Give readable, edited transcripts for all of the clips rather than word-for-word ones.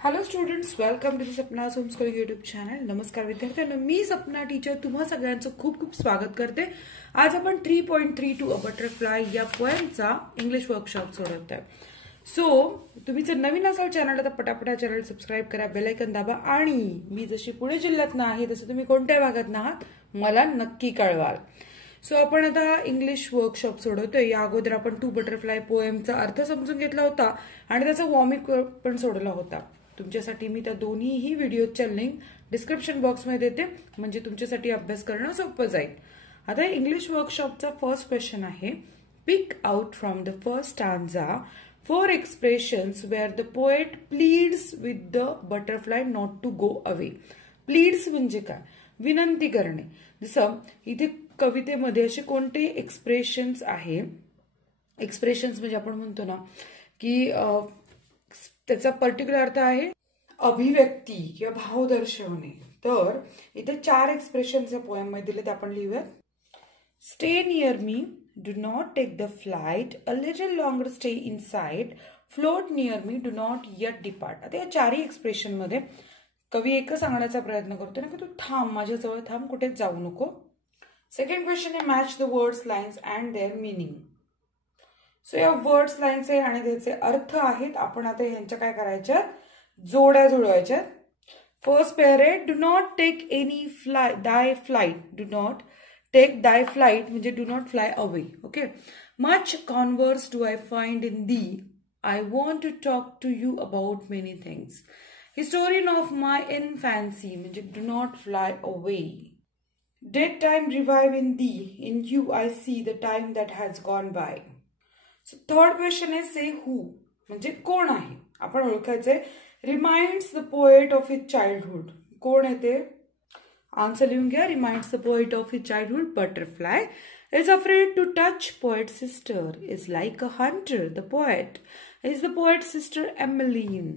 Hello students, welcome to the Sapna homeschooling YouTube channel. नमस्कार विद्यार्थ्यांनो, मी Sapna teacher तुम्हा सगळ्यांचं खूप खूप स्वागत करते. आज आपण 3.32 अ बटरफ्लाय या पोएमचा इंग्लिश वर्कशॉप सोडवत आहे. सो तुम्ही जर नवीन असाल चॅनलला तर पटापटा चॅनल सबस्क्राईब करा, बेल आयकॉन दाबा आणि मी जशी पुणे जिल्ह्यातनं आहे तसं तुम्ही कोणत्या भागातनं आहात मला नक्की कळवाल. सो आपण आता इंग्लिश वर्कशॉप सोडवतोय. या अगोदर आपण 2 बटरफ्लाय पोएमचा अर्थ समजून घेतला होता आणि त्याचा वॉर्मिंग पण सोडवला होता. तुमच्यासाठी मी त्या दोन्हीही व्हिडिओच्या लिंक डिस्क्रिप्शन बॉक्समध्ये देते, म्हणजे तुमच्यासाठी अभ्यास करणं सोपं जाईल. आता इंग्लिश वर्कशॉपचा फर्स्ट क्वेश्चन आहे, pick out from the first stanza 4 expressions where the poet pleads with the butterfly not to go away. Pleads म्हणजे काय? विनंती करणे. जसं इथे कवितेमध्ये असे कोणते एक्सप्रेशन्स आहे, एक्सप्रेशन्स म्हणजे आपण म्हणतो ना की त्याचा पर्टिक्युलर अर्थ आहे अभिव्यक्ती किंवा भाव दर्शवणे. तर इथे 4 एक्सप्रेशन्स या पोएम मध्ये दिले, ते आपण लिहूयात. Stay near me, do not take the flight, a little longer stay in sight, float near me, do not yet depart. आता या 4ही एक्सप्रेशन मध्ये कवी एकच सांगण्याचा प्रयत्न करतो ना की तू थांब, माझ्याजवळ थांब, कुठेच जाऊ नको. सेकंड क्वेश्चन आहे, match the words, lines and their meaning. So या वर्ड्स, लाईन्स आहे आणि त्याचे अर्थ आहेत. आपण आता ह्यांच्या काय करायच्या, जोड्या जुळवायच्या. फर्स्ट पेअर आहे, do not take any thy flight, do not take thy flight म्हणजे do not fly away. Okay. Much converse do I find in thee, I want to talk to you about many things. Historian of my infancy म्हणजे do not fly away. Dead time revive in thee, in you I see the time that has gone by. Third question आहे, say हू म्हणजे कोण आहे. आपण ओळखायचंय. Reminds the poet of his childhood. कोण आहे ते? आन्सर लिहून घ्या. Reminds the poet of his childhood. Butterfly is afraid to touch poet sister, is like a hunter. The poet is the poet sister Emmeline.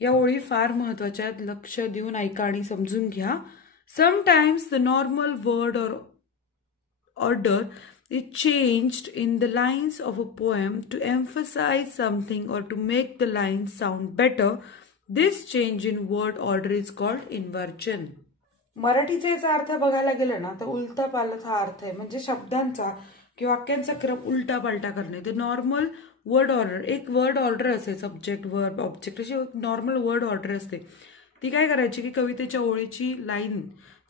या ओळी फार महत्वाच्या आहेत, लक्ष देऊन ऐका आणि समजून घ्या. समटाइम्स द नॉर्मल वर्ड और order is changed in the lines of a poem to emphasize something or to make the lines sound better. This change in word order is called inversion. मराठीचा याचा अर्थ बघायला गेलं ना तर उलटा पालट हा अर्थ आहे, म्हणजे शब्दांचा किंवा वाक्यांचा क्रम उलटा पालटा करणे. द नॉर्मल वर्ड ऑर्डर, एक वर्ड ऑर्डर असेल, सब्जेक्ट वर्ब ऑब्जेक्ट अशी नॉर्मल वर्ड ऑर्डर असते. ती काय करायची की कवितेच्या ओळीची लाईन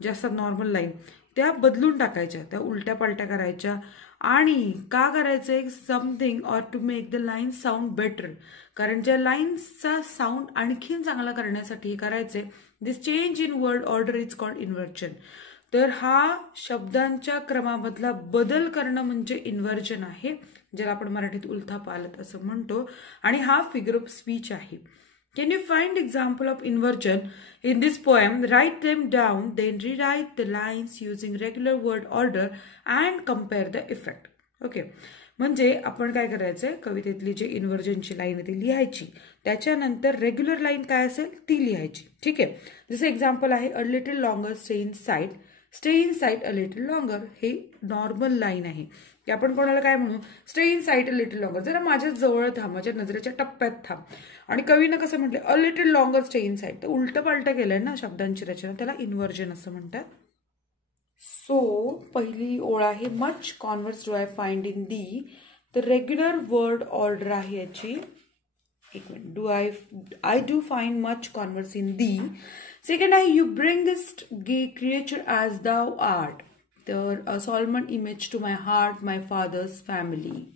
ज्या असतात नॉर्मल लाईन त्या बदलून टाकायच्या, त्या उलट्या पालट्या करायच्या. आणि का करायचंय? Something or to make the line sound better, कारण ज्या लाईन्सचा साऊंड आणखीन चांगला करण्यासाठी करायचंय. This change in word order is called inversion. तर हा शब्दांच्या क्रमामधला बदल करणं म्हणजे इन्व्हर्जन आहे, ज्याला आपण मराठीत उलथा पालट असं म्हणतो. आणि हा फिगर ऑफ स्पीच आहे. Can you find example of inversion in this poem? Write them down, then rewrite the lines using regular word order and compare the effect. Okay. म्हणजे आपण काय करायचंय, कवितेतली जी इन्व्हर्जनची लाईन आहे ती लिहायची, त्याच्यानंतर रेग्युलर लाईन काय असेल ती लिहायची. ठीक आहे. जसं एक्झाम्पल आहे, a little longer stay in site, stay in site a little longer. हे नॉर्मल लाईन आहे की आपण कोणाला काय म्हणू, stay in site a little longer, जरा माझ्या जवळ थांब, माझ्या नजरेच्या टप्प्यात थांब. आणि कवीनं कसं म्हटलं, a little longer stay in site, तर उलटं पालटं केलंय ना शब्दांची रचना, त्याला इन्व्हर्जन असं म्हणतात. सो पहिली ओळ आहे, much converse do I find in thee. तर रेग्युलर वर्ड ऑर्डर आहे याची. एक minute, I do find much converse in thee. Second आहे, you bring'st gay creature as thou art. तर a solemn image to my heart, my father's family.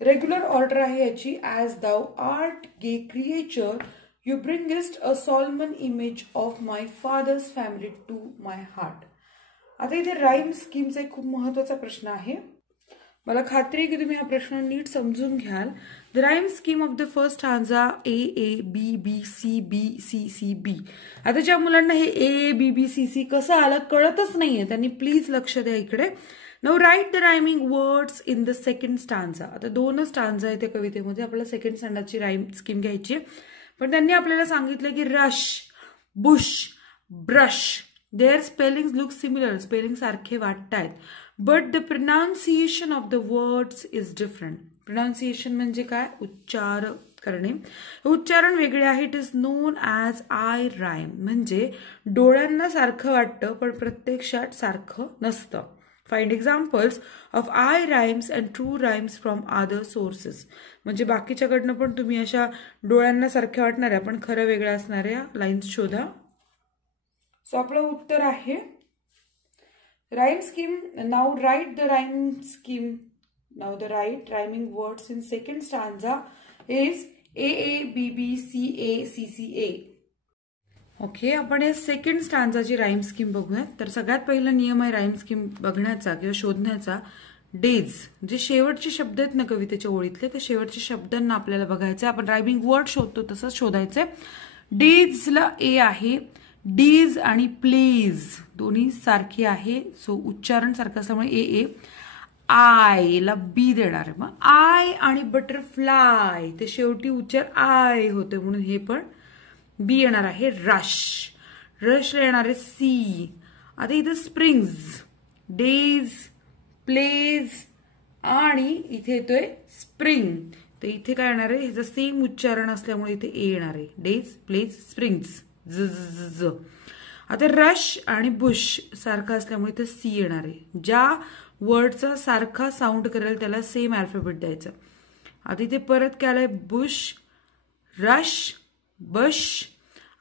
Regular order आहे याची, as thou art gay creature, you bringest a solemn image of my father's family to my heart. आता इथे rhyme स्कीमचा एक खूप महत्वाचा प्रश्न आहे. मला खात्री आहे की तुम्ही हा प्रश्न नीट समजून घ्याल. The rhyme scheme of the first stanza A A B B C B C C B. आता ज्या मुलांना हे ए बी बी सी सी कसं आलं कळतच नाहीये त्यांनी प्लीज लक्ष द्या इकडे. Now write the rhyming words in the second stanza. आता 2 स्टांजा आहे त्या कवितेमध्ये, आपल्याला सेकंड स्टांजाची राईम स्कीम घ्यायची आहे. पण त्यांनी आपल्याला सांगितलं की rush, bush, brush, their spelling look similar, spelling सारखे वाटतायत, but the pronunciation of the words is different. Pronunciation म्हणजे काय? उच्चार करणे. उच्चारण वेगळे आहे. It is known as eye rhyme. म्हणजे डोळ्यांना सारखं वाटतं पण प्रत्यक्षात सारखं नसतं. Find examples of eye rhymes and true rhymes from other sources. म्हणजे बाकीच्याकडनं पण तुम्ही अशा डोळ्यांना सारख्या वाटणाऱ्या पण खरं वेगळ्या असणाऱ्या लाईन्स शोधा. सो आपलं उत्तर आहे rhyme scheme. Now write the rhyme scheme. Now the right rhyming words in second stanza is AA, BB, CA, CCA. Okay, आपण या सेकंड स्टांजाची राईम स्कीम बघूयात. तर सगळ्यात पहिला नियम आहे राईम स्कीम बघण्याचा किंवा शोधण्याचा. डेज जे शेवटचे शब्द आहेत ना कवितेच्या ओळीतले, ते शेवटच्या शब्दांना आपल्याला बघायचं. आपण रायमिंग वर्ड शोधतो तसंच शोधायचंय. डेजला ए आहे. डीज आणि प्लेज दोन्ही सारखी आहे. सो उच्चारण सारखं असल्यामुळे ए. आय ला बी देणार आहे. मग आय आणि बटरफ्लाय ते शेवटी उच्चार आय होते म्हणून हे पण बी येणार आहे. रश येणार आहे सी. आता इथे स्प्रिंग्स, डेज, प्लेज आणि इथे येतोय स्प्रिंग. तर इथे काय येणार आहे? ह्याचं सेम उच्चारण असल्यामुळे इथे ए येणार आहे. Days, plays, springs. ज. आता रश आणि बुश सारखा असल्यामुळे इथे सी येणार आहे. ज्या वर्डचा सारखा साऊंड करेल त्याला सेम अल्फाबेट द्यायचं. आता इथे परत काय आलंय? बुश, रश, बश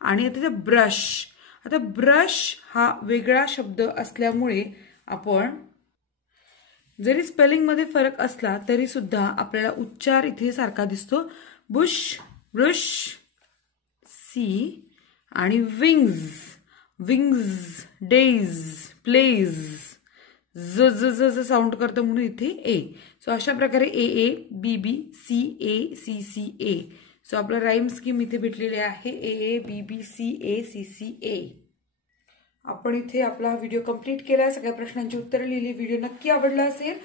आणि आता इथे ब्रश. आता ब्रश हा वेगळा शब्द असल्यामुळे आपण जरी स्पेलिंग मध्ये फरक असला तरी सुद्धा आपल्याला उच्चार इथे सारखा दिसतो. बुश, ब्रुश, सी आणि विंग्स, डेज, प्लेज. ज साऊंड करतं म्हणून इथे ए. सो अशा प्रकारे ए, BB, CA, CCA. सो आपला राईम स्कीम इथे भेटलेली आहे. ए, BB, CA, CCA. आपण इथे आपला व्हिडिओ कंप्लीट केलाय. सगळ्या प्रश्नांची उत्तरं लिहिली. व्हिडिओ नक्की आवडला असेल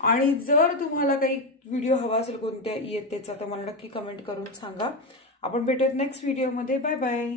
आणि जर तुम्हाला काही व्हिडिओ हवा असेल कोणत्या इयत्तेचा तर मला नक्की कमेंट करून सांगा. आपण भेटूयात नेक्स्ट व्हिडिओमध्ये. Bye bye.